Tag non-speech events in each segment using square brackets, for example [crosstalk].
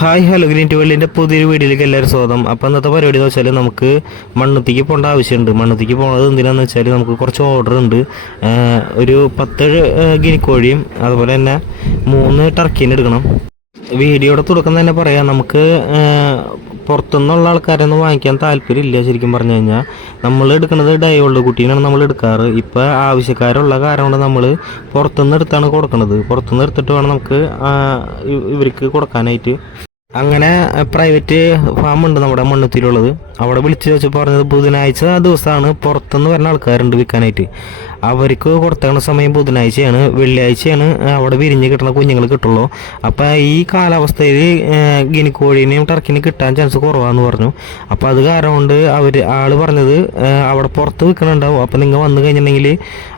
Hi hello green വേൾഡിന്റെ പുതിയൊരു വീഡിയോയിലേക്ക് എല്ലാവരും സ്വാഗതം. അപ്പോൾ ഇന്നത്തെ പരിപാടി എന്ന് വെച്ചാൽ നമുക്ക് മണ്ണുത്തിക്ക് പോകേണ്ട ആവശ്യമുണ്ട്. മണ്ണുത്തിക്ക് പോകുന്നത് എന്തിനാന്ന് വെച്ചാൽ നമുക്ക് കുറച്ച് ഓർഡർ ഉണ്ട്. ഒരു പത്ത് ഗിനിക്കോഴിയും അതുപോലെ തന്നെ മൂന്ന് ടർക്കീനെ എടുക്കണം. വീഡിയോയുടെ തുടക്കം തന്നെ പറയാം. നമുക്ക് പുറത്തുനിന്നുള്ള ആൾക്കാരൊന്നും വാങ്ങിക്കാൻ താല്പര്യമില്ല ശരിക്കും പറഞ്ഞു കഴിഞ്ഞാൽ നമ്മൾ എടുക്കുന്നത് ഡയോൾഡ് കുട്ടീനാണ് നമ്മൾ എടുക്കാറ്. ഇപ്പോൾ ആവശ്യക്കാരുള്ള കാരണം കൊണ്ട് നമ്മൾ പുറത്തുനിന്ന് എടുത്താണ് കൊടുക്കുന്നത് പുറത്തുനിന്ന് എടുത്തിട്ട് വേണം നമുക്ക് ഇവർക്ക് കൊടുക്കാനായിട്ട്. അങ്ങനെ പ്രൈവറ്റ് ഫാം ഉണ്ട് നമ്മുടെ മണ്ണുത്തിയിലുള്ളത്. അവിടെ വിളിച്ച് വെച്ച് പറഞ്ഞത് ബുധനാഴ്ച ദിവസമാണ് പുറത്തുനിന്ന് വരുന്ന ആൾക്കാരുണ്ട് വിൽക്കാനായിട്ട്. അവർക്ക് കൊടുത്തേണ്ട സമയം ബുധനാഴ്ചയാണ് വെള്ളിയാഴ്ചയാണ് അവിടെ വിരിഞ്ഞ് കിട്ടുന്ന കുഞ്ഞുങ്ങൾ കിട്ടുള്ളൂ. അപ്പോൾ ഈ കാലാവസ്ഥയിൽ ഗിനിക്കോഴീനെയും ടർക്കിനെയും കിട്ടാൻ ചാൻസ് കുറവാന്ന് പറഞ്ഞു. അപ്പോൾ അത് കാരണം കൊണ്ട് അവർ ആൾ പറഞ്ഞത് അവിടെ പുറത്ത് വിൽക്കണുണ്ടാവും. അപ്പോൾ നിങ്ങൾ വന്നു കഴിഞ്ഞിട്ടുണ്ടെങ്കിൽ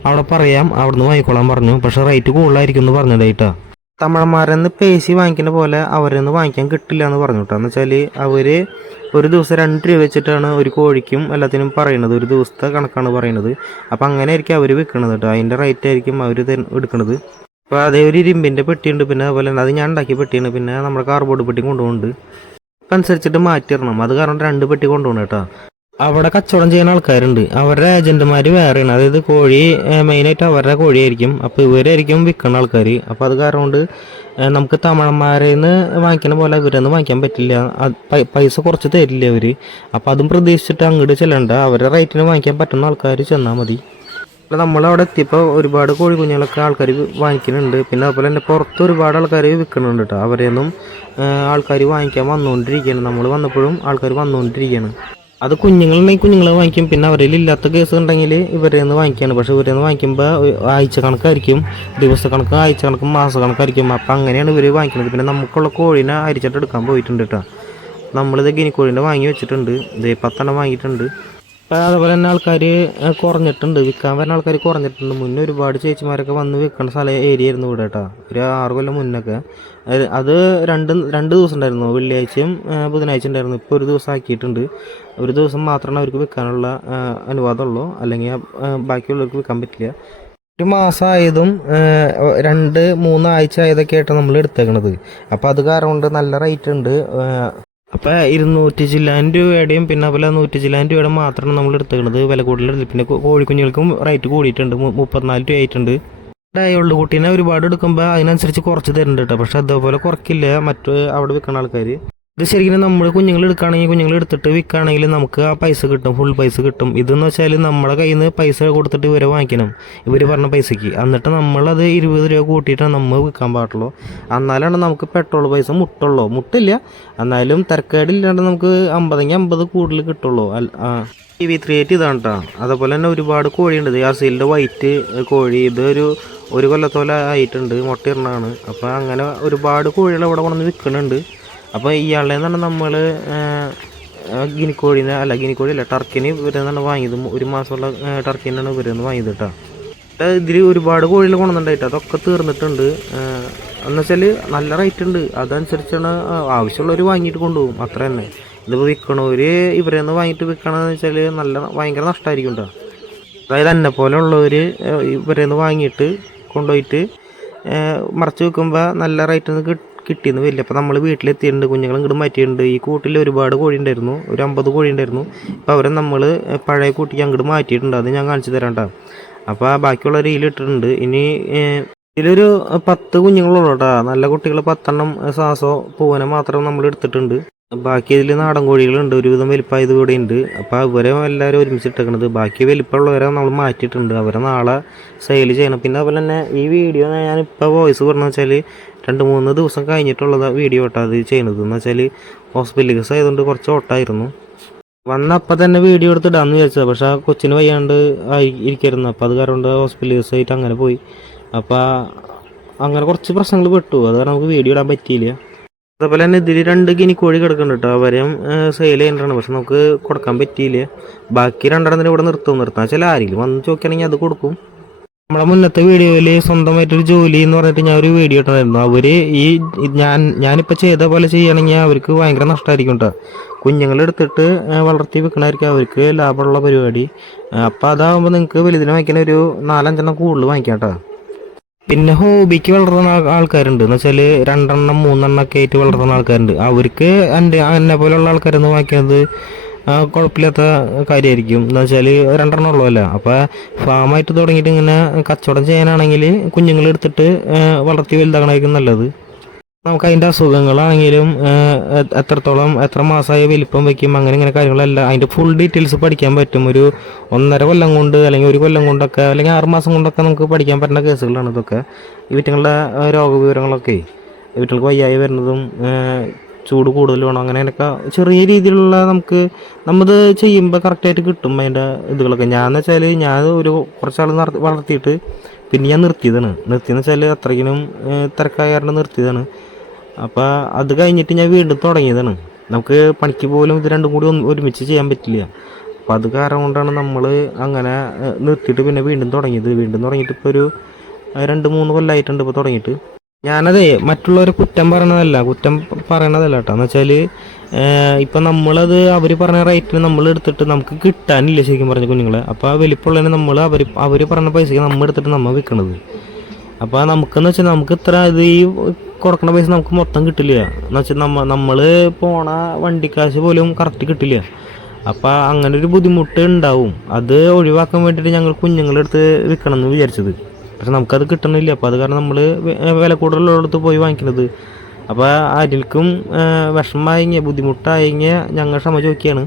അവിടെ പറയാം അവിടെ നിന്ന് വാങ്ങിക്കോളാൻ പറഞ്ഞു. പക്ഷേ റേറ്റ് കൂടുതലായിരിക്കും എന്ന് പറഞ്ഞതായിട്ടാ തമിഴന്മാരെന്ന് പേശി വാങ്ങിക്കുന്ന പോലെ അവരൊന്ന് വാങ്ങിക്കാൻ കിട്ടില്ല എന്ന് പറഞ്ഞു കേട്ടോ. എന്ന് വെച്ചാൽ അവർ ഒരു ദിവസം രണ്ട് രൂപ വെച്ചിട്ടാണ് ഒരു കോഴിക്കും എല്ലാത്തിനും പറയുന്നത്. ഒരു ദിവസത്തെ കണക്കാണ് പറയുന്നത്. അപ്പം അങ്ങനെ ആയിരിക്കും അവർ വിൽക്കണത് കേട്ടോ. അതിന്റെ റേറ്റ് ആയിരിക്കും അവർ എടുക്കുന്നത് അപ്പോൾ അതേ ഒരു ഇരുമ്പിന്റെ പെട്ടിയുണ്ട്. പിന്നെ അതുപോലെ തന്നെ അത് ഞാൻ ഉണ്ടാക്കിയ പെട്ടിയാണ്. പിന്നെ നമ്മുടെ കാർബോർഡ് പെട്ടി കൊണ്ടുപോകുന്നുണ്ട്. അപ്പം അനുസരിച്ചിട്ട് മാറ്റിയിടണം. അത് കാരണം രണ്ട് പെട്ടി കൊണ്ടുപോകണം കേട്ടോ. അവിടെ കച്ചവടം ചെയ്യുന്ന ആൾക്കാരുണ്ട്. അവരുടെ ഏജന്റുമാർ വേറെയാണ്. അതായത് കോഴി മെയിനായിട്ട് അവരുടെ കോഴിയായിരിക്കും. അപ്പോൾ ഇവരായിരിക്കും വിൽക്കുന്ന ആൾക്കാർ അപ്പോൾ അത് കാരണം കൊണ്ട് നമുക്ക് തമിഴന്മാരിൽ നിന്ന് വാങ്ങിക്കുന്ന പോലെ ഇവരൊന്നും വാങ്ങിക്കാൻ പറ്റില്ല. പൈസ കുറച്ച് തരില്ല അവർ അപ്പോൾ അതും പ്രതീക്ഷിച്ചിട്ട് അങ്ങോട്ട് ചെല്ലണ്ട. അവരുടെ റേറ്റിന് വാങ്ങിക്കാൻ പറ്റുന്ന ആൾക്കാർ ചെന്നാൽ മതി. അപ്പോൾ നമ്മളവിടെ എത്തിയപ്പോൾ ഒരുപാട് കോഴി കുഞ്ഞുങ്ങളൊക്കെ ആൾക്കാർ വാങ്ങിക്കുന്നുണ്ട്. പിന്നെ അതുപോലെ തന്നെ പുറത്ത് ഒരുപാട് ആൾക്കാർ വിൽക്കുന്നുണ്ട് കേട്ടോ അവരെയൊന്നും ആൾക്കാർ വാങ്ങിക്കാൻ വന്നുകൊണ്ടിരിക്കുകയാണ് നമ്മൾ വന്നപ്പോഴും ആൾക്കാർ വന്നുകൊണ്ടിരിക്കുകയാണ് അത് കുഞ്ഞുങ്ങളുണ്ടെങ്കിൽ കുഞ്ഞുങ്ങളെ വാങ്ങിക്കും. പിന്നെ അവരിൽ ഇല്ലാത്ത കേസ് ഉണ്ടെങ്കിൽ ഇവരെ നിന്ന് വാങ്ങിക്കാണ്. പക്ഷെ ഇവരെ നിന്ന് വാങ്ങിക്കുമ്പോൾ ആഴ്ച കണക്കായിരിക്കും ദിവസ കണക്ക് ആഴ്ച കണക്ക് മാസ കണക്കായിരിക്കും. അപ്പം അങ്ങനെയാണ് ഇവർ വാങ്ങിക്കുന്നത് പിന്നെ നമുക്കുള്ള കോഴീനെ അരിച്ചിട്ട് എടുക്കാൻ പോയിട്ടുണ്ട് കേട്ടോ. നമ്മളിത് ഗിനിക്കോഴീനെ വാങ്ങി വെച്ചിട്ടുണ്ട്. ഇതേ പത്തെണ്ണം വാങ്ങിയിട്ടുണ്ട്. അപ്പോൾ അതുപോലെ തന്നെ ആൾക്കാർ കുറഞ്ഞിട്ടുണ്ട്. വിൽക്കാൻ വരുന്ന ആൾക്കാർ കുറഞ്ഞിട്ടുണ്ട്. മുന്നേ ഒരുപാട് ചേച്ചിമാരൊക്കെ വന്ന് വിൽക്കുന്ന സ്ഥലം ഏരിയ ആയിരുന്നു ഇവിടെ കേട്ടോ. ഒരു ആറ് കൊല്ലം മുന്നൊക്കെ. അത് രണ്ട് രണ്ട് ദിവസം ഉണ്ടായിരുന്നു വെള്ളിയാഴ്ചയും ബുധനാഴ്ച ഉണ്ടായിരുന്നു. ഇപ്പോൾ ഒരു ദിവസം ആക്കിയിട്ടുണ്ട്. ഒരു ദിവസം മാത്രമാണ് അവർക്ക് വിൽക്കാനുള്ള അനുവാദമുള്ളൂ. അല്ലെങ്കിൽ ബാക്കിയുള്ളവർക്ക് വിൽക്കാൻ പറ്റില്ല. ഒരു മാസമായതും രണ്ട് മൂന്നാഴ്ച ആയതൊക്കെ ആയിട്ടാണ് നമ്മൾ എടുത്തേക്കണത്. അപ്പോൾ അത് കാരണം കൊണ്ട് നല്ല റേറ്റ് ഉണ്ട്. അപ്പോൾ ഇരുന്നൂറ്റി ചില്ലാൻ രൂപയുടെയും പിന്നെ അതുപോലെ നൂറ്റി ചില്ലാൻ രൂപയുടെ മാത്രമാണ് നമ്മൾ എടുത്തേക്കുന്നത് വില കൂടുതലെടുത്ത് പിന്നെ കോഴിക്കുഞ്ഞുങ്ങൾക്കും റേറ്റ് കൂടിയിട്ടുണ്ട്. മുപ്പത്തിനാല് രൂപ ആയിട്ടുണ്ട് ഡയുള്ള കുട്ടീനെ ഒരുപാട് എടുക്കുമ്പോൾ അതിനനുസരിച്ച് കുറച്ച് തരുന്നുണ്ട് കേട്ടോ. പക്ഷെ അതേപോലെ കുറക്കില്ല മറ്റു അവിടെ വിൽക്കുന്ന ആൾക്കാർ ഇത് ശരിക്കും നമ്മൾ കുഞ്ഞുങ്ങൾ എടുക്കുകയാണെങ്കിൽ കുഞ്ഞുങ്ങൾ എടുത്തിട്ട് വിൽക്കുകയാണെങ്കിൽ നമുക്ക് ആ പൈസ കിട്ടും ഫുൾ പൈസ കിട്ടും. ഇതെന്ന് വെച്ചാൽ നമ്മുടെ കയ്യിൽ നിന്ന് പൈസ കൊടുത്തിട്ട് ഇവരെ വാങ്ങിക്കണം. ഇവർ പറഞ്ഞ പൈസയ്ക്ക് എന്നിട്ട് നമ്മളത് ഇരുപത് രൂപ കൂട്ടിയിട്ടാണ് നമ്മൾ വിൽക്കാൻ പാടുള്ളൂ. എന്നാലാണ് നമുക്ക് പെട്രോൾ പൈസ മുട്ടുള്ളൂ. മുട്ടില്ല. എന്നാലും തിരക്കേടില്ലാണ്ട് നമുക്ക് അമ്പതെങ്കിൽ അമ്പത് കൂടുതൽ കിട്ടുള്ളൂ. അല്ല ടി വി ത്രീ എയ്റ്റ് ഇതാണ് കേട്ടോ അതേപോലെ തന്നെ ഒരുപാട് കോഴിയുണ്ട്. ആർ സിയിലിന്റെ വൈറ്റ് കോഴി. ഇതൊരു ഒരു കൊല്ലത്തോലെ ആയിട്ടുണ്ട്. മുട്ടയിടണതാണ് അപ്പോൾ അങ്ങനെ ഒരുപാട് കോഴികൾ ഇവിടെ കൊണ്ടുവന്ന് വിൽക്കുന്നുണ്ട് അപ്പോൾ ഇയാളുടെ നിന്നാണ് നമ്മൾ ഗിനിക്കോഴിനെ അല്ല ഗിനിക്കോഴി അല്ല ടർക്കിന് ഇവരിൽ വാങ്ങിയത്. ഒരു മാസമുള്ള ടർക്കിനാണ് ഇവരിൽ നിന്ന് വാങ്ങിയത് കേട്ടോ ഇതിൽ ഒരുപാട് കോഴികൾ കൊണ്ടുവന്നിട്ടുണ്ടായിട്ട് അതൊക്കെ തീർന്നിട്ടുണ്ട്. എന്ന് വെച്ചാൽ നല്ല റേറ്റ് ഉണ്ട്. അതനുസരിച്ചാണ് ആവശ്യമുള്ളവർ വാങ്ങിയിട്ട് കൊണ്ടുപോകും. അത്ര തന്നെ. ഇതിപ്പോൾ വിൽക്കണവർ ഇവരെ നിന്ന് വാങ്ങിയിട്ട് വിൽക്കണമെന്ന് വെച്ചാൽ നല്ല ഭയങ്കര നഷ്ടമായിരിക്കും കേട്ടോ അതായത് എന്നെ പോലെയുള്ളവർ ഇവരെ നിന്ന് വാങ്ങിയിട്ട് കൊണ്ടുപോയിട്ട് മറച്ച് വെക്കുമ്പോൾ നല്ല റേറ്റ് കിട്ടി. കിട്ടിയെന്ന് വരില്ല. അപ്പോൾ നമ്മൾ വീട്ടിലെത്തിയിട്ടുണ്ട് കുഞ്ഞുങ്ങൾ ഇങ്ങോട്ട് മാറ്റിയിട്ടുണ്ട്. ഈ കൂട്ടിൽ ഒരുപാട് കോഴി ഉണ്ടായിരുന്നു ഒരു അമ്പത് കോഴി ഉണ്ടായിരുന്നു. അപ്പോൾ അവരെ നമ്മൾ പഴയ കൂട്ടിക്ക് അങ്ങോട്ട് മാറ്റിയിട്ടുണ്ട്. അത് ഞാൻ കാണിച്ചു തരാം അപ്പോൾ ആ ബാക്കിയുള്ള രീതിയിൽ ഇട്ടിട്ടുണ്ട്. ഇനി ഇതിലൊരു പത്ത് കുഞ്ഞുങ്ങളുള്ളൂ കേട്ടോ നല്ല കുട്ടികൾ പത്തെണ്ണം സാസോ പൂവനെ മാത്രം നമ്മൾ എടുത്തിട്ടുണ്ട്. ബാക്കി ഇതിൽ നാടൻ കോഴികളുണ്ട് ഒരുവിധം വലിപ്പമായത് ഇവിടെ ഉണ്ട് അപ്പോൾ അവരെ എല്ലാവരും ഒരുമിച്ചിട്ടേക്കണത്. ബാക്കി വലിപ്പമുള്ളവരെ നമ്മൾ മാറ്റിയിട്ടുണ്ട്. അവരെ നാളെ സെയിൽ ചെയ്യണം. പിന്നെ അതുപോലെ തന്നെ ഈ വീഡിയോ ഞാനിപ്പോൾ വോയിസ് പറഞ്ഞു വെച്ചാൽ രണ്ട് മൂന്ന് ദിവസം കഴിഞ്ഞിട്ടുള്ള വീഡിയോ കേട്ടോ അത് ചെയ്യണത്. എന്ന് വെച്ചാൽ ഹോസ്പിറ്റൽ കേസ് ആയതുകൊണ്ട് കുറച്ച് ഓട്ടായിരുന്നു. വന്ന അപ്പം തന്നെ വീഡിയോ എടുത്ത് ഇടാമെന്ന് വിചാരിച്ചത്. പക്ഷെ ആ കൊച്ചിന് വയ്യാണ്ട് ആയി ഇരിക്കായിരുന്നു. അപ്പോൾ അത് കാരണം ഹോസ്പിറ്റൽ കേസ് ആയിട്ട് അങ്ങനെ പോയി. അപ്പോൾ അങ്ങനെ കുറച്ച് പ്രശ്നങ്ങൾ പെട്ടു. അത് കാരണം നമുക്ക് വീഡിയോ ഇടാൻ പറ്റിയില്ല. അതുപോലെ തന്നെ ഇതിൽ രണ്ട് ഗിനി കോഴി കിടക്കുന്നുണ്ട് കേട്ടോ അവരെയും സെയിൽ ചെയ്യേണ്ടതാണ് പക്ഷെ നമുക്ക് കൊടുക്കാൻ പറ്റിയില്ല. ബാക്കി രണ്ടെണ്ണത്തിന് ഇവിടെ നിർത്തും നിർത്താൻ വെച്ചാൽ ആരെങ്കിലും വന്ന് ചോദിക്കുകയാണെങ്കിൽ അത് കൊടുക്കും. നമ്മളെ മുന്നത്തെ വീഡിയോയിൽ സ്വന്തമായിട്ടൊരു ജോലി എന്ന് പറഞ്ഞിട്ട് ഞാൻ ഒരു വീഡിയോ ഇട്ടായിരുന്നു അവർ ഈ ഞാൻ ഞാനിപ്പോൾ ചെയ്ത പോലെ ചെയ്യുകയാണെങ്കിൽ അവർക്ക് ഭയങ്കര നഷ്ടമായിരിക്കും കേട്ടോ കുഞ്ഞുങ്ങളെടുത്തിട്ട് വളർത്തി വെക്കണമായിരിക്കും അവർക്ക് ലാഭമുള്ള പരിപാടി. അപ്പോൾ അതാകുമ്പോൾ നിങ്ങൾക്ക് വലുതിനെ വാങ്ങിക്കണ ഒരു നാലഞ്ചെണ്ണം കൂടുതൽ വാങ്ങിക്കാം കേട്ടോ പിന്നെ ഹോബിക്ക് വളർത്തുന്ന ആൾക്കാരുണ്ട്. എന്ന് വെച്ചാൽ രണ്ടെണ്ണം മൂന്നെണ്ണം ഒക്കെ ആയിട്ട് വളർത്തുന്ന ആൾക്കാരുണ്ട്. അവർക്ക് എന്റെ എന്നെ പോലുള്ള ആൾക്കാരെന്ന് വാങ്ങിക്കുന്നത് കുഴപ്പമില്ലാത്ത കാര്യമായിരിക്കും. എന്ന് വെച്ചാൽ രണ്ടെണ്ണം ഉള്ളതല്ല. അപ്പോൾ ഫാമായിട്ട് തുടങ്ങിയിട്ട് ഇങ്ങനെ കച്ചവടം ചെയ്യാനാണെങ്കിൽ കുഞ്ഞുങ്ങൾ എടുത്തിട്ട് വളർത്തി വലുതാകണമായിരിക്കും നല്ലത്. നമുക്ക് അതിന്റെ അസുഖങ്ങളാണെങ്കിലും എത്രത്തോളം എത്ര മാസമായ വലിപ്പം വയ്ക്കും അങ്ങനെ ഇങ്ങനെ കാര്യങ്ങളല്ല അതിന്റെ ഫുൾ ഡീറ്റെയിൽസ് പഠിക്കാൻ പറ്റും. ഒരു ഒന്നര കൊല്ലം കൊണ്ട് അല്ലെങ്കിൽ ഒരു കൊല്ലം കൊണ്ടൊക്കെ അല്ലെങ്കിൽ ആറ് മാസം കൊണ്ടൊക്കെ നമുക്ക് പഠിക്കാൻ പറ്റുന്ന കേസുകളാണ് ഇതൊക്കെ. ഏഹ്, രോഗവിവരങ്ങളൊക്കെ ഈ വീട്ടുകൾക്ക് വയ്യായി വരുന്നതും ചൂട് കൂടുതൽ വേണം അങ്ങനെയൊക്കെ ചെറിയ രീതിയിലുള്ള നമുക്ക് നമ്മത് ചെയ്യുമ്പോൾ കറക്റ്റായിട്ട് കിട്ടും അതിന്റെ ഇതുകളൊക്കെ. ഞാൻ എന്ന് വെച്ചാൽ ഞാൻ ഒരു കുറച്ചാൾ വളർത്തിയിട്ട് പിന്നെ ഞാൻ നിർത്തിയതാണ്. നിർത്തിയെന്ന് വെച്ചാൽ അത്രയ്ക്കിനും ഏഹ്, തിരക്കായ കാരണം നിർത്തിയതാണ്. അപ്പോൾ അത് കഴിഞ്ഞിട്ട് ഞാൻ വീണ്ടും തുടങ്ങിയതാണ്. നമുക്ക് പണിക്ക് പോലും ഇത് രണ്ടും കൂടി ഒന്നും ഒരുമിച്ച് ചെയ്യാൻ പറ്റില്ല. അപ്പോൾ അത് കാരണം കൊണ്ടാണ് നമ്മൾ അങ്ങനെ നിർത്തിയിട്ട് പിന്നെ വീണ്ടും തുടങ്ങിയത്. വീണ്ടും തുടങ്ങിയിട്ട് ഇപ്പോൾ ഒരു രണ്ട് മൂന്ന് കൊല്ലമായിട്ടുണ്ട് ഇപ്പോൾ തുടങ്ങിയിട്ട്. ഞാനതേ മറ്റുള്ളവരെ കുറ്റം പറയണതല്ല. കുറ്റം പറയണതല്ല കേട്ടോ എന്ന് വെച്ചാൽ ഇപ്പം നമ്മളത് അവർ പറഞ്ഞ റേറ്റിന് നമ്മൾ എടുത്തിട്ട് നമുക്ക് കിട്ടാനില്ല ശരിക്കും പറഞ്ഞ കുഞ്ഞുങ്ങളെ. അപ്പോൾ ആ വലിപ്പമുള്ളതിന് നമ്മൾ അവർ അവർ പറഞ്ഞ പൈസയ്ക്ക് നമ്മൾ എടുത്തിട്ട് നമ്മൾ വിൽക്കണത് അപ്പോൾ നമുക്കെന്ന് വെച്ചാൽ നമുക്ക് ഇത്ര ഇത് ഈ കൊടുക്കണ പൈസ നമുക്ക് മൊത്തം കിട്ടില്ല. എന്ന് വെച്ചാൽ നമ്മ നമ്മൾ പോണ വണ്ടിക്കാശ് പോലും കറക്റ്റ് കിട്ടില്ല. അപ്പോൾ അങ്ങനെ ഒരു ബുദ്ധിമുട്ട് ഉണ്ടാവും അത് ഒഴിവാക്കാൻ വേണ്ടിയിട്ട് ഞങ്ങൾ കുഞ്ഞുങ്ങളുടെ അടുത്ത് വിൽക്കണം എന്ന് വിചാരിച്ചത്. പക്ഷെ നമുക്കത് കിട്ടണില്ല. അപ്പോൾ അത് കാരണം നമ്മൾ വില കൂടുതലുള്ളടത്ത് പോയി വാങ്ങിക്കുന്നത് അപ്പോൾ ആരിൽക്കും വിഷമമായെങ്കിൽ ബുദ്ധിമുട്ടായെങ്കിൽ ഞങ്ങൾ ക്ഷമ ചോദിക്കുകയാണ്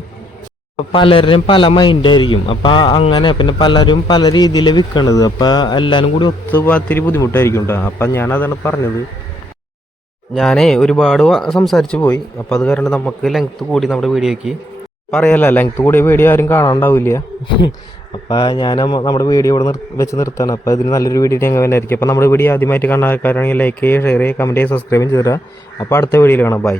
അപ്പൊ പലരും പല മൈൻഡായിരിക്കും അപ്പോൾ അപ്പൊ അങ്ങനെ പിന്നെ പലരും പല രീതിയിൽ വിൽക്കണത് അപ്പോൾ എല്ലാവരും കൂടി ഒത്തു പോകാത്തിരി ബുദ്ധിമുട്ടായിരിക്കും കേട്ടോ അപ്പം ഞാനതാണ് പറഞ്ഞത്. ഞാനേ ഒരുപാട് സംസാരിച്ചു പോയി. അപ്പൊ അത് കാരണം നമുക്ക് ലെങ്ത് കൂടി നമ്മുടെ വീഡിയോക്ക് പറയല്ല. ലെങ്ത് കൂടിയ വീഡിയോ ആരും കാണാണ്ടാവില്ല. [laughs] അപ്പൊ ഞാൻ നമ്മുടെ വീഡിയോ ഇവിടെ നിർ വെച്ച് നിർത്താണ് അപ്പൊ ഇതിന് നല്ലൊരു വീഡിയോ ഞങ്ങൾ വരുന്നതായിരിക്കും അപ്പൊ നമ്മുടെ വീഡിയോ ആദ്യമായിട്ട് കാണാൻ ആൾക്കാരാണെങ്കിൽ ലൈക്ക് ചെയ്യുക ഷെയർ ചെയ്യുക കമന്റ് ചെയ്യുക സബ്സ്ക്രൈബ് ചെയ്തിടുക അപ്പോൾ അപ്പൊ അടുത്ത വീഡിയോയിൽ കാണാം. ബൈ